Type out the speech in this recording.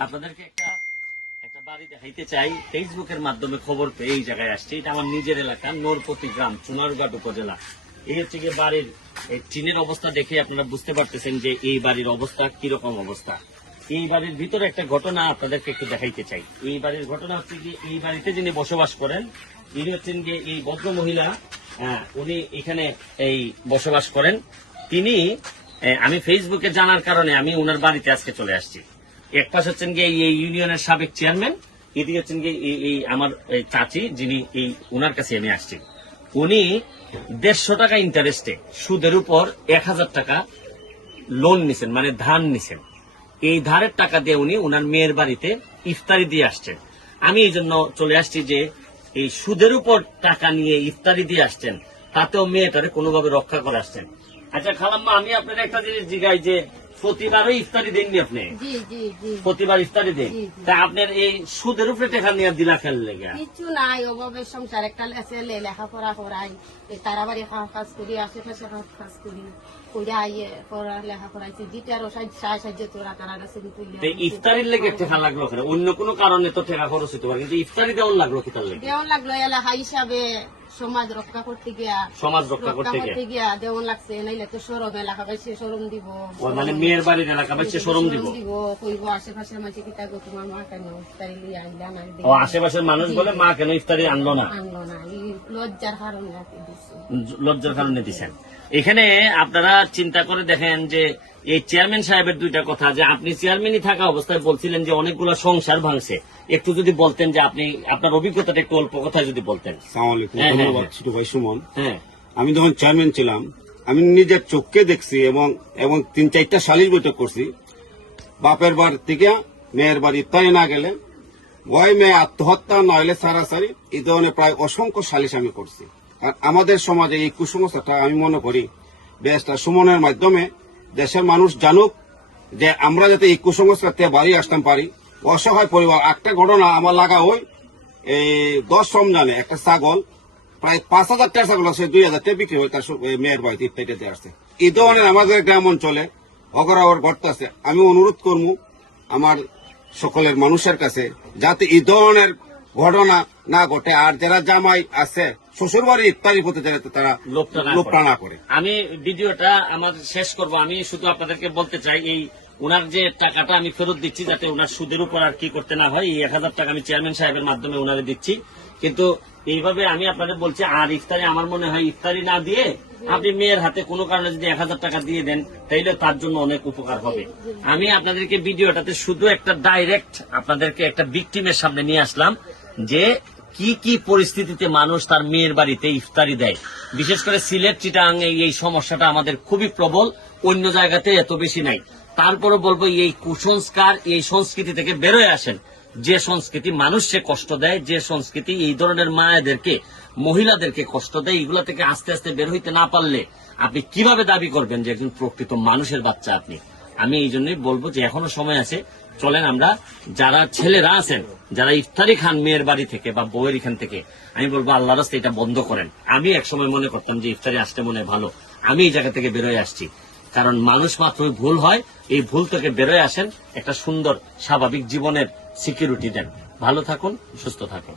আপনাদেরকে একটা একটা বাড়ি দেখাইতে চাই। ফেসবুকের মাধ্যমে খবর পেয়ে এই জায়গায় আসছি। এটা আমার নিজের এলাকা, নোরপতি গ্রাম, চুনারঘাট উপজেলা। এই হচ্ছে গিয়ে বাড়ির টিনের অবস্থা দেখে আপনারা বুঝতে পারতেছেন যে এই বাড়ির অবস্থা কিরকম অবস্থা। এই বাড়ির ভিতরে একটা ঘটনা আপনাদেরকে একটু দেখাইতে চাই। এই বাড়ির ঘটনা হচ্ছে কি, এই বাড়িতে যিনি বসবাস করেন ইনি হচ্ছেন যে এই ভদ্র মহিলা। উনি এখানে এই বসবাস করেন। তিনি আমি ফেসবুকে জানার কারণে আমি ওনার বাড়িতে আজকে চলে আসছি। এক পাশ হচ্ছেন গিয়ে এই ইউনিয়নের সাবেক চেয়ারম্যান, এদিকে হচ্ছেন গিয়ে এই আমার চাচি, যিনি এই ওনার কাছে আমি আসছি। উনি 150 টাকা ইন্টারেস্টে সুদের উপর 1000 টাকা লোন নিছেন, মানে ধার নিছেন। এই ধারের টাকা দিয়ে উনি ওনার মেয়ের বাড়িতে ইফতারি দিয়ে আসছেন। আমি এই জন্য চলে আসছি যে এই সুদের উপর টাকা নিয়ে ইফতারি দিয়ে আসছেন, তাতেও মেয়েটারে কোনোভাবে রক্ষা করে আসছেন। আচ্ছা খালাম্মা, আমি আপনার একটা জিনিস জিজ্ঞাই যে প্রতিবারই ইফতারি দেননি আপনি? প্রতিবার ইফতারি দেন, তা আপনার এই সুদের উপরে টাকা নিয়ে দিলা খেল লেগে? কিছু নাই, ওভাবে সংসার একটা ছেলে লেখাপড়া করাই, তারা বাড়ি কাজ করি, আশেপাশে কাজ করি, লেখা করাইছি, যেটারও সাহায্য তোরা তারা কাছে ইফতারির লেগে টেকা লাগলো, অন্য কোনো কারণে তো টাকা খরচ হতে পারে, কিন্তু ইফতারি দেওয়ার লাগলো কোথার লেগে? দেওয়ান লাগলো এলাকা হিসাবে, সমাজ রক্ষা করতে গিয়া, সমাজ রক্ষা করতে গিয়া দেওয়ান লাগছে। নাইলে তো সরম এলাকা বাইছে সরম দিব, মানে মেয়ের বাড়ির এলাকা বাইছে সরম দিব, কইব আশেপাশের মানুষ কিতা গো তোমার মা কেন ইফতারি লিয়ে আনলা না। আশেপাশের মানুষ বলে মা কেন ইফতারি আনলো না, লজ্জার কারণে লজ্জার কারণে দিচ্ছেন। এখানে আপনারা চিন্তা করে দেখেন যে এই চেয়ারম্যান সাহেবের দুইটা কথা, যে আপনি চেয়ারম্যানই থাকা অবস্থায় বলছিলেন যে অনেকগুলো সংসার ভাঙছে, একটু যদি বলতেন যে আপনি আপনার অভিজ্ঞতাটা একটু অল্প কথায় যদি বলতেন। ধন্যবাদ ছোট ভাই সুমন। আমি যখন চেয়ারম্যান ছিলাম, আমি নিজের চোখকে দেখছি এবং 3-4টা সালিশ বৈঠক করছি। বাপের বাড়ি থেকে মেয়ের বাড়ি ইফতারি না গেলে ভয়, মেয়ে আত্মহত্যা নইলে সারাসারি, এই ধরনের প্রায় অসংখ্য সালিশ আমি করছি। আর আমাদের সমাজে এই কুসংস্কারটা আমি মনে করি বেশটা সুমনের মাধ্যমে দেশের মানুষ জানুক যে আমরা যাতে এই কুসংস্কার থেকে বাড়ি আসতাম পারি। অসহায় পরিবার, একটা ঘটনা আমার লাগা ওই 10 রমজানে একটা ছাগল, প্রায় 5000 টাকা ছাগল আছে, 2000 টাকা বিক্রি হয় তার মেয়ের বাড়িতে ইফতারিতে আসছে। এই ধরনের আমাদের গ্রাম অঞ্চলে অগরাবর ঘটতেছে। আমি অনুরোধ করবো আমার সকলের মানুষের কাছে যাতে এই ধরনের ঘটনা না ঘটে, আর যারা জামাই আছে শ্বশুর বাড়ি ইফতারি করতে যাতে তারা লোকটা না করে। আমি ভিডিওটা আমার শেষ করব। আমি শুধু আপনাদেরকে বলতে চাই, এই ওনার যে টাকাটা আমি ফেরত দিচ্ছি যাতে ওনার সুদের উপর আর কি করতে না হয়, এই 1000 টাকা আমি চেয়ারম্যান সাহেবের মাধ্যমে ওনারে দিচ্ছি। কিন্তু এইভাবে আমি আপনাদের বলছি, আর ইফতারি আমার মনে হয় ইফতারি না দিয়ে আপনি মেয়ের হাতে কোনো কারণে যদি 1000 টাকা দিয়ে দেন, তাইলে তার জন্য অনেক উপকার হবে। আমি আপনাদেরকে ভিডিওটাতে শুধু একটা ডাইরেক্ট আপনাদেরকে একটা ভিকটিমের সামনে নিয়ে আসলাম যে কি কি পরিস্থিতিতে মানুষ তার মেয়ের বাড়িতে ইফতারি দেয়। বিশেষ করে সিলেট, চিটাং এই সমস্যাটা আমাদের খুবই প্রবল, অন্য জায়গাতে এত বেশি নাই। তারপরও বলবো এই কুসংস্কার, এই সংস্কৃতি থেকে বেরোয় আসেন। যে সংস্কৃতি মানুষকে কষ্ট দেয়, যে সংস্কৃতি এই ধরনের মায়েদেরকে, মহিলাদেরকে কষ্ট দেয়, এগুলো থেকে আস্তে আস্তে বের হইতে না পারলে আপনি কিভাবে দাবি করবেন যে একজন প্রকৃত মানুষের বাচ্চা আপনি? আমি এই জন্যই বলবো যে এখনো সময় আছে, চলেন আমরা যারা ছেলেরা আছেন, যারা ইফতারি খান মেয়ের বাড়ি থেকে বা বউয়ের এখান থেকে, আমি বলবো আল্লাহর রাস্তায় এটা বন্ধ করেন। আমি একসময় মনে করতাম যে ইফতারি আসতে মনে ভালো, আমি এই জায়গা থেকে বেরোয় আসছি। কারণ মানুষ মাত্রই ভুল হয়, এই ভুল থেকে বেরোয় আসেন, একটা সুন্দর স্বাভাবিক জীবনের সিকিউরিটি দেন। ভালো থাকুন, সুস্থ থাকুন।